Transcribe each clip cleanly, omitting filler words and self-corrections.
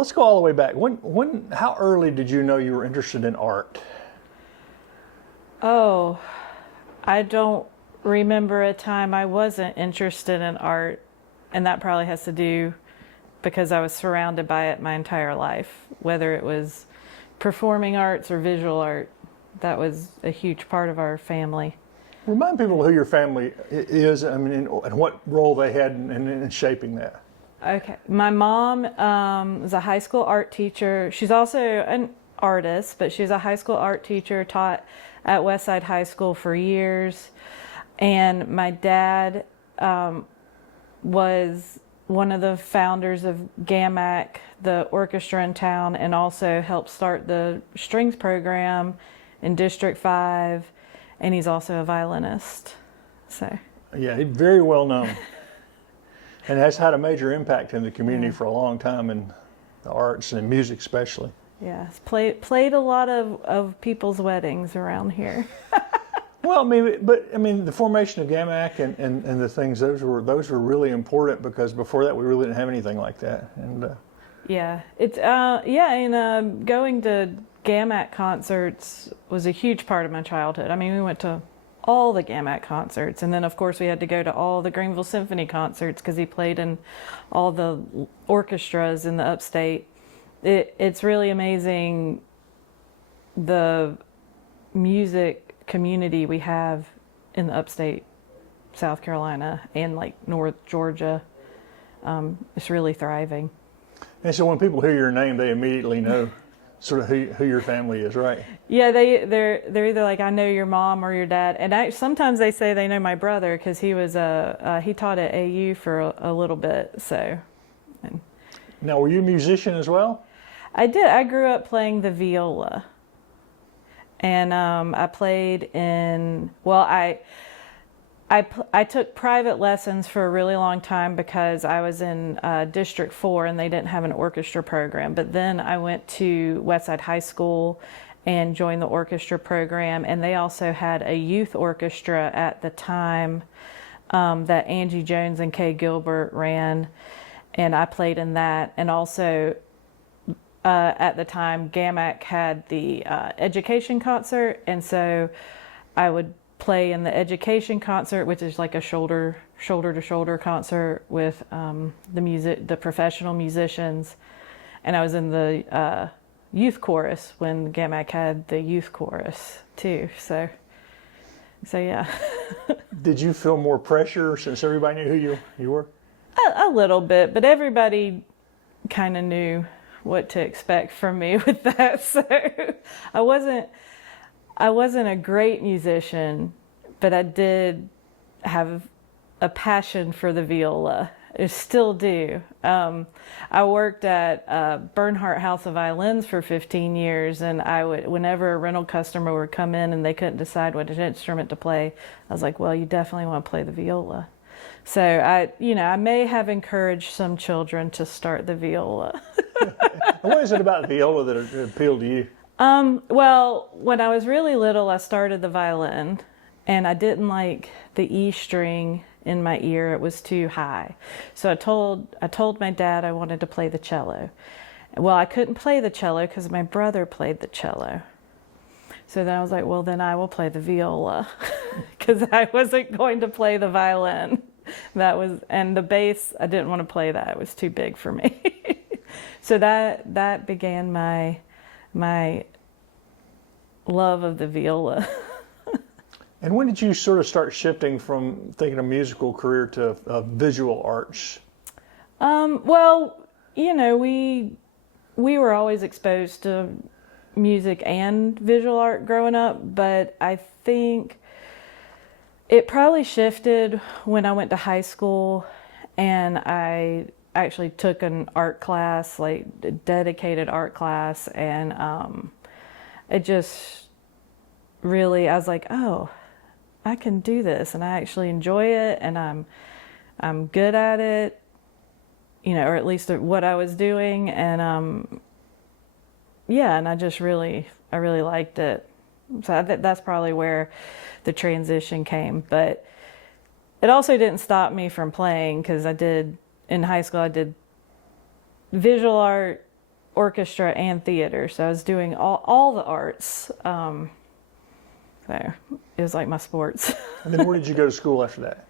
let's go all the way back. How early did you know you were interested in art? Oh, I don't remember a time I wasn't interested in art, and that probably has to do because I was surrounded by it my entire life, whether it was performing arts or visual art. That was a huge part of our family. Remind people who your family is, I mean, and what role they had in shaping that. Okay. My mom was a high school art teacher. She's also an artist, but she's a high school art teacher, taught at Westside High School for years. And my dad was one of the founders of GMAC, the orchestra in town, and also helped start the strings program in District 5. And he's also a violinist. So yeah, he's very well known. And has had a major impact in the community for a long time in the arts and music especially. Yeah, he's played a lot of people's weddings around here. Well, I mean, the formation of GMAC and the things, those were really important because before that we really didn't have anything like that. And yeah, it's and going to GMAC concerts was a huge part of my childhood. I mean, we went to all the GMAC concerts, and then of course we had to go to all the Greenville Symphony concerts because he played in all the orchestras in the upstate. It's really amazing the music community we have in the upstate South Carolina and like North Georgia. It's really thriving. And so when people hear your name, they immediately know sort of who your family is, right? Yeah, they're either like, I know your mom or your dad, and sometimes they say they know my brother because he was he taught at AU for a little bit. So. Now, were you a musician as well? I did. I grew up playing the viola, and I played in. Well, I took private lessons for a really long time because I was in District 4 and they didn't have an orchestra program. But then I went to Westside High School and joined the orchestra program, and they also had a youth orchestra at the time that Angie Jones and Kay Gilbert ran, and I played in that. And also at the time, GMAC had the education concert, and so I would play in the education concert, which is like a shoulder to shoulder concert with the professional musicians, and I was in the youth chorus when GMAC had the youth chorus too. So yeah. Did you feel more pressure since everybody knew who you were? A little bit, but everybody kind of knew what to expect from me with that. So I wasn't a great musician, but I did have a passion for the viola. I still do. I worked at Bernhardt House of Violins for 15 years, and whenever a rental customer would come in and they couldn't decide what instrument to play, I was like, well, you definitely want to play the viola. So I may have encouraged some children to start the viola. What is it about viola that appealed to you? Well, when I was really little, I started the violin, and I didn't like the E string in my ear. It was too high. So I told my dad I wanted to play the cello. Well, I couldn't play the cello because my brother played the cello. So then I was like, well, then I will play the viola because I wasn't going to play the violin. And the bass, I didn't want to play that. It was too big for me. So that began my love of the viola. And when did you sort of start shifting from thinking a musical career to visual arts? Well, we were always exposed to music and visual art growing up, but I think it probably shifted when I went to high school and I actually took an art class, like a dedicated art class, and it just really, I was like, oh, I can do this, and I actually enjoy it, and I'm good at it, or at least what I was doing, and and I really liked it. So that's probably where the transition came, but it also didn't stop me from playing because in high school I did visual art, orchestra and theater, so I was doing all the arts. So it was like my sports. And then where did you go to school after that?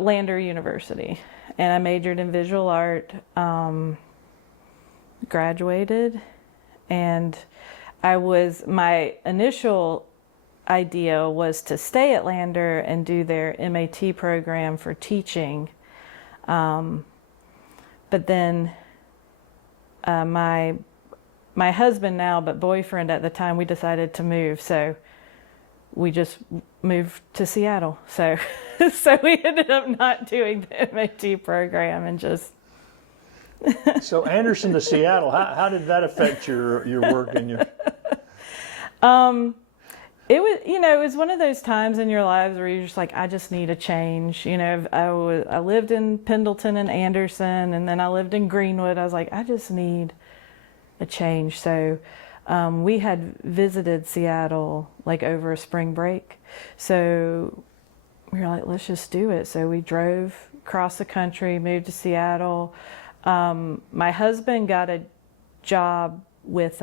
Lander University, and I majored in visual art. Graduated, and my initial idea was to stay at Lander and do their MAT program for teaching. But then my husband now, but boyfriend at the time, we decided to move. So we just moved to Seattle. So we ended up not doing the MAT program and just... So Anderson to Seattle, how did that affect your work and your... It was, it was one of those times in your lives where you're just like, I just need a change. I lived in Pendleton and Anderson, and then I lived in Greenwood. I was like, I just need a change. So we had visited Seattle like over a spring break. So we were like, let's just do it. So we drove across the country, moved to Seattle. My husband got a job with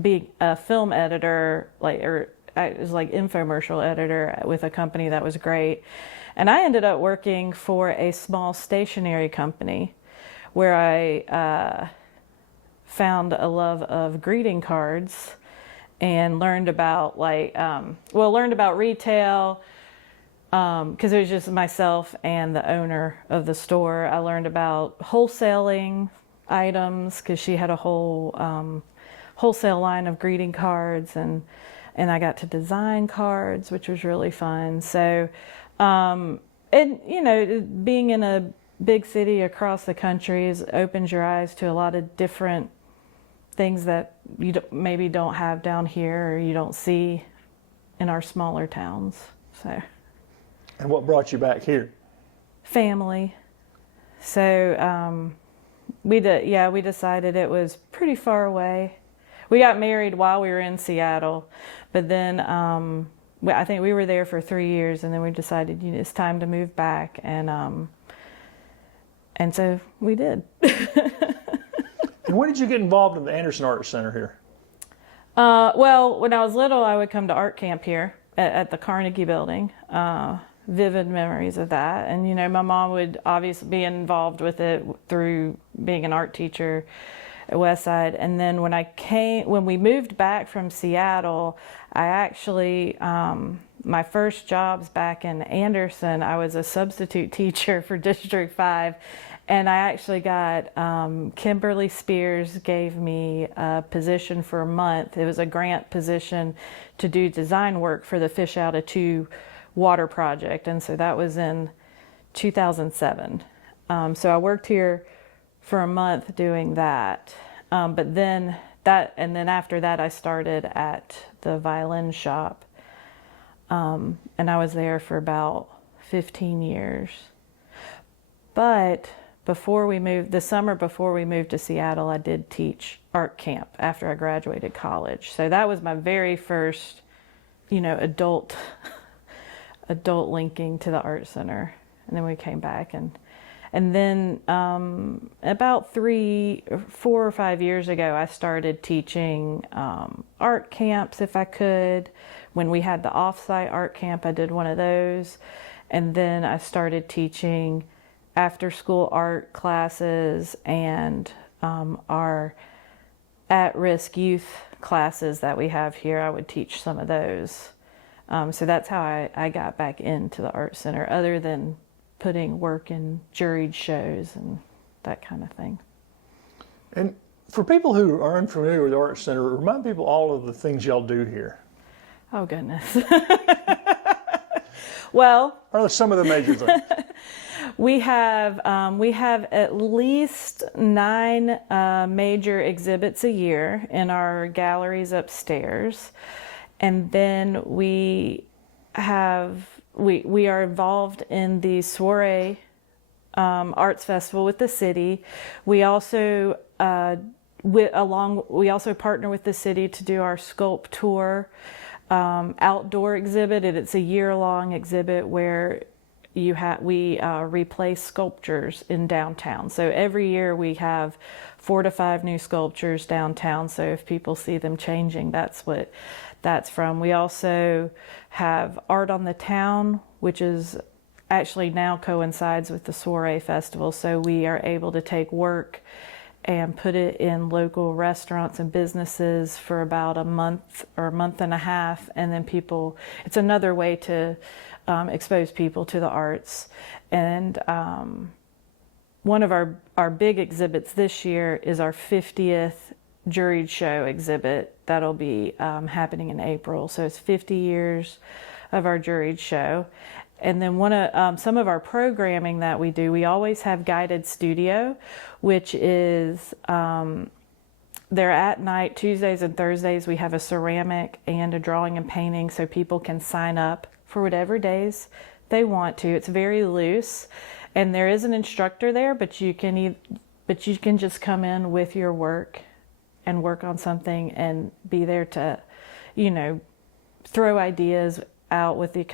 being a film editor, it was like infomercial editor with a company that was great. And I ended up working for a small stationery company where I found a love of greeting cards and learned about learned about retail, because it was just myself and the owner of the store. I learned about wholesaling items because she had a whole wholesale line of greeting cards, and I got to design cards, which was really fun. So, being in a big city across the country opens your eyes to a lot of different things that you maybe don't have down here or you don't see in our smaller towns. So. And what brought you back here? Family. So we decided it was pretty far away. We got married while we were in Seattle, but then I think we were there for 3 years, and then we decided it's time to move back, and so we did. And when did you get involved in the Anderson Art Center here? Well, when I was little, I would come to art camp here at the Carnegie Building. Vivid memories of that. And, my mom would obviously be involved with it through being an art teacher at Westside. And then when we moved back from Seattle, I actually, my first jobs back in Anderson, I was a substitute teacher for District 5. And I actually got, Kimberly Spears gave me a position for a month. It was a grant position to do design work for the Fish Out of Two water project, and so that was in 2007. So I worked here for a month doing that, but then after that I started at the violin shop, and I was there for about 15 years. But the summer before we moved to Seattle, I did teach art camp after I graduated college. So that was my very first, adult linking to the art center. And then we came back, and then about 4 or 5 years ago, I started teaching art camps if I could. When we had the off-site art camp, I did one of those, and then I started teaching after-school art classes and our at-risk youth classes that we have here. I would teach some of those. So that's how I got back into the art center, other than putting work in juried shows and that kind of thing. And for people who are unfamiliar with the art center, remind people all of the things y'all do here. Oh, goodness. Well, what are some of the major things? We have at least 9 major exhibits a year in our galleries upstairs. And then we are involved in the Soiree Arts Festival with the city. We also we also partner with the city to do our Sculpt Tour outdoor exhibit. It's a year-long exhibit where we replace sculptures in downtown. So every year we have 4 to 5 new sculptures downtown. So if people see them changing, that's what that's from. We also have Art on the Town, which is actually now coincides with the Soiree Festival. So we are able to take work and put it in local restaurants and businesses for about a month or a month and a half. And then it's another way to expose people to the arts. And one of our big exhibits this year is our 50th juried show exhibit. That'll be happening in April. So it's 50 years of our juried show. And then some of our programming that we do, we always have guided studio, which is they're at night, Tuesdays and Thursdays. We have a ceramic and a drawing and painting, so people can sign up for whatever days they want to. It's very loose, and there is an instructor there, but you can just come in with your work and work on something and be there to, throw ideas out with the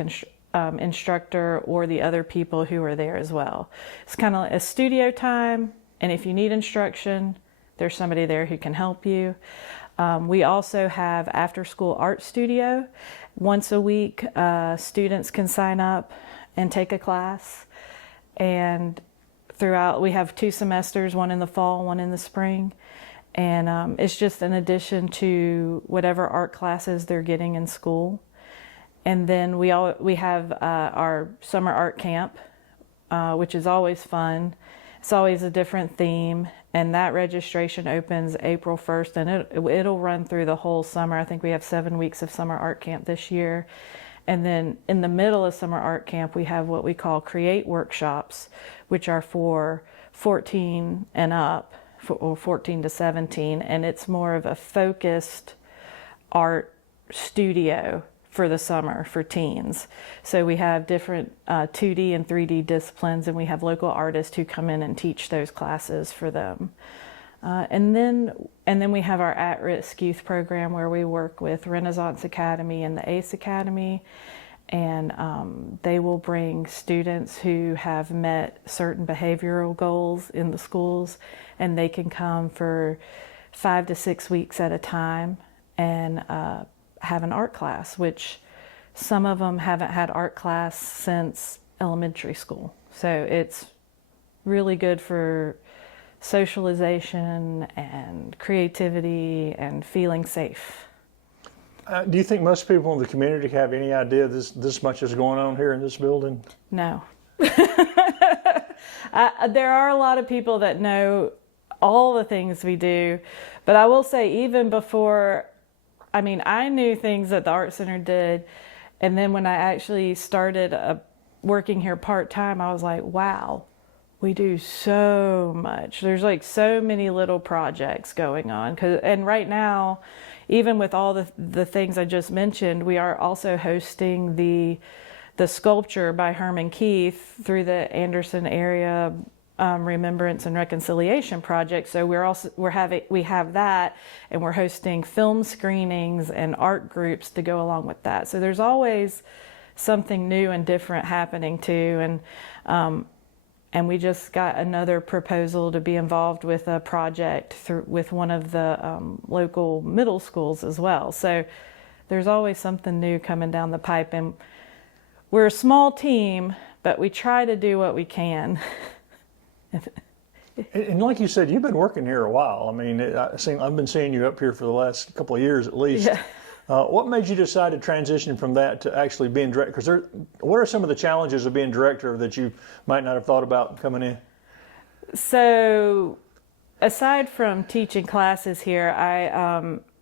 instructor or the other people who are there as well. It's kind of a studio time, and if you need instruction, there's somebody there who can help you. We also have after-school art studio. Once a week, students can sign up and take a class. And throughout, we have 2 semesters, one in the fall, one in the spring. And it's just an addition to whatever art classes they're getting in school. And then we have our summer art camp, which is always fun. It's always a different theme, and that registration opens April 1st, and it'll run through the whole summer. I think we have 7 weeks of summer art camp this year. And then in the middle of summer art camp, we have what we call create workshops, which are for 14 and up, or 14 to 17, and it's more of a focused art studio for the summer for teens. So we have different 2D and 3D disciplines, and we have local artists who come in and teach those classes for them. And then we have our at-risk youth program where we work with Renaissance Academy and the ACE Academy, and they will bring students who have met certain behavioral goals in the schools, and they can come for 5 to 6 weeks at a time and have an art class, which some of them haven't had art class since elementary school. So it's really good for socialization and creativity and feeling safe. Do you think most people in the community have any idea this much is going on here in this building? No. There are a lot of people that know all the things we do, but I will say even before, I knew things that the Art Center did, and then when I actually started working here part-time, I was like, wow, we do so much. There's like so many little projects going on. And right now, even with all the things I just mentioned, we are also hosting the sculpture by Herman Keith through the Anderson area Remembrance and Reconciliation Project. So we have that, and we're hosting film screenings and art groups to go along with that. So there's always something new and different happening too. And we just got another proposal to be involved with a project with one of the local middle schools as well. So there's always something new coming down the pipe, and we're a small team, but we try to do what we can. And like you said, you've been working here a while. I've been seeing you up here for the last couple of years at least. Yeah. What made you decide to transition from that to actually being director? Because what are some of the challenges of being director that you might not have thought about coming in? So, aside from teaching classes here,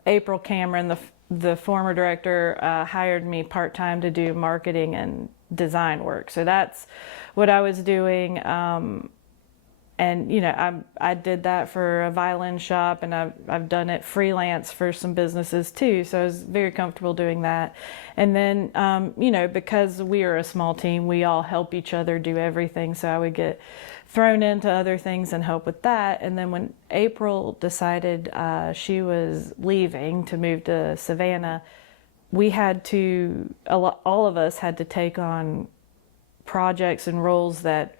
April Cameron, the former director, hired me part-time to do marketing and design work. So that's what I was doing. And I did that for a violin shop, and I've done it freelance for some businesses too. So I was very comfortable doing that. And then because we are a small team, we all help each other do everything. So I would get thrown into other things and help with that. And then when April decided she was leaving to move to Savannah, all of us had to take on projects and roles that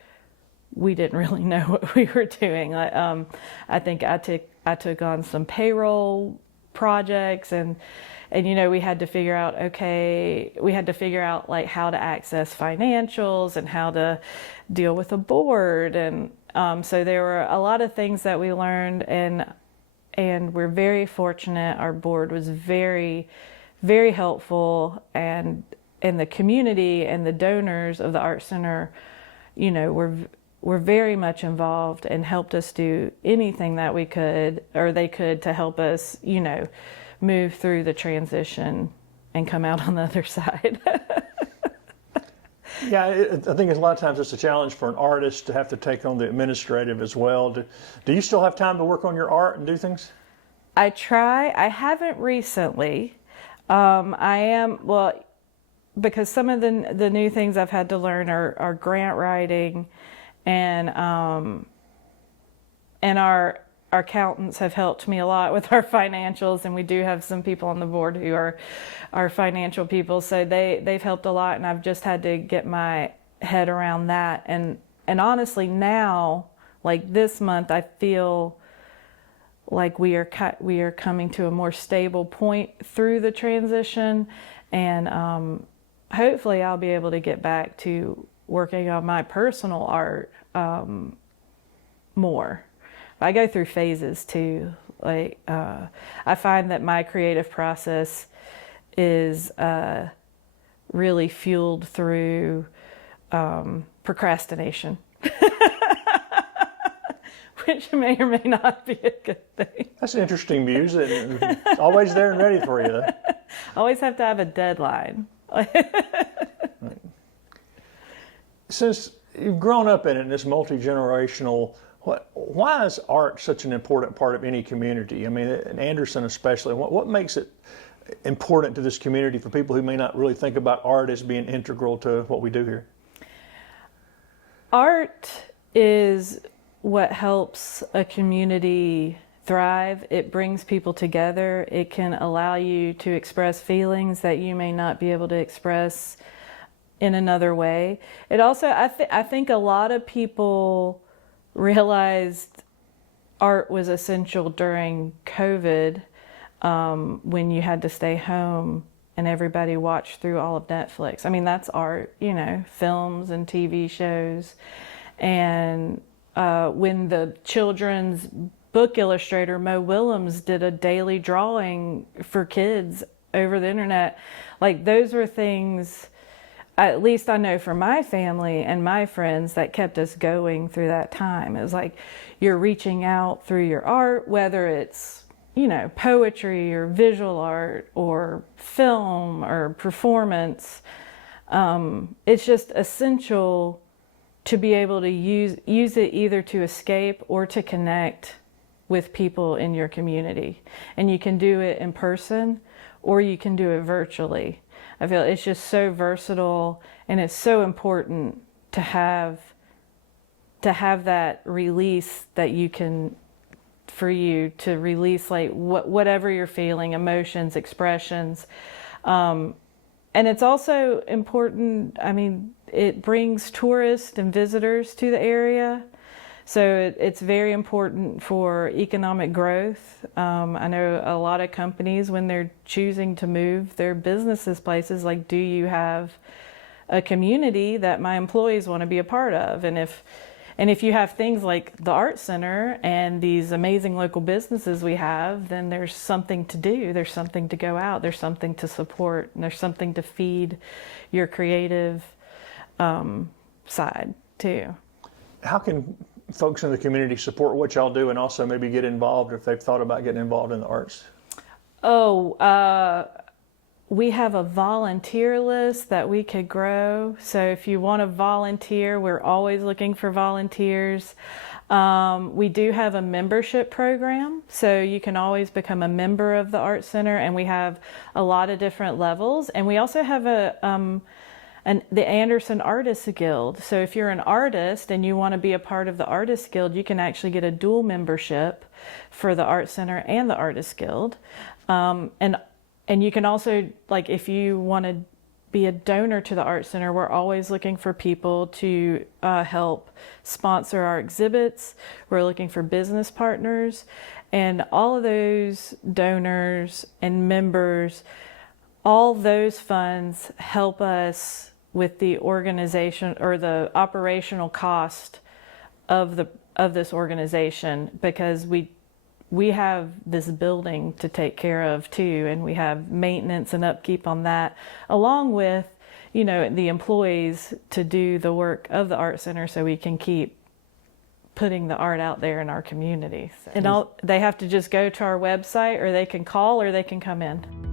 we didn't really know what we were doing. I think I took on some payroll projects, and we had to figure out like how to access financials and how to deal with a board, and so there were a lot of things that we learned, and we're very fortunate. Our board was very, very helpful, and the community and the donors of the Art Center, were very much involved and helped us do anything that we could, or they could, to help us, move through the transition and come out on the other side. Yeah, I think a lot of times it's a challenge for an artist to have to take on the administrative as well. Do you still have time to work on your art and do things? I try. I haven't recently. I am, well, because some of the new things I've had to learn are grant writing, and our accountants have helped me a lot with our financials, and we do have some people on the board who are our financial people, so they've helped a lot, and I've just had to get my head around that. And honestly, now, like this month, I feel like we are coming to a more stable point through the transition, and hopefully I'll be able to get back to working on my personal art more. I go through phases too. Like I find that my creative process is really fueled through procrastination, which may or may not be a good thing. That's an interesting muse. It's always there and ready for you, though. Always have to have a deadline. Since you've grown up in it, in this multi-generational, why is art such an important part of any community? I mean, in Anderson especially, what makes it important to this community for people who may not really think about art as being integral to what we do here? Art is what helps a community thrive. It brings people together. It can allow you to express feelings that you may not be able to express in another way. It also, I think a lot of people realized art was essential during COVID, when you had to stay home and everybody watched through all of Netflix. I mean, that's art, films and TV shows. And when the children's book illustrator Mo Willems did a daily drawing for kids over the internet, like those were things, at least I know for my family and my friends, that kept us going through that time. It was like you're reaching out through your art, whether it's, poetry or visual art or film or performance. It's just essential to be able to use it either to escape or to connect with people in your community. And you can do it in person or you can do it virtually. I feel it's just so versatile, and it's so important to have that release that you can, for you to release like whatever you're feeling, emotions, expressions. And it's also important, I mean, it brings tourists and visitors to the area. So it's very important for economic growth. I know a lot of companies, when they're choosing to move their businesses places, like, do you have a community that my employees want to be a part of? And if you have things like the Art Center and these amazing local businesses we have, then there's something to do. There's something to go out. There's something to support. And there's something to feed your creative side too. How can folks in the community support what y'all do, and also maybe get involved if they've thought about getting involved in the arts? We have a volunteer list that we could grow. So if you want to volunteer, we're always looking for volunteers. We do have a membership program, so you can always become a member of the Art Center, and we have a lot of different levels. And we also have the Anderson Artists Guild. So if you're an artist and you want to be a part of the Artists Guild, you can actually get a dual membership for the Art Center and the Artists Guild. And you can also, like, if you want to be a donor to the Art Center. We're always looking for people to help sponsor our exhibits. We're looking for business partners, and all of those donors and members, all those funds help us with the organization or the operational cost of this organization, because we have this building to take care of too, and we have maintenance and upkeep on that, along with, you know, the employees to do the work of the Art Center so we can keep putting the art out there in our community. And they have to just go to our website, or they can call, or they can come in.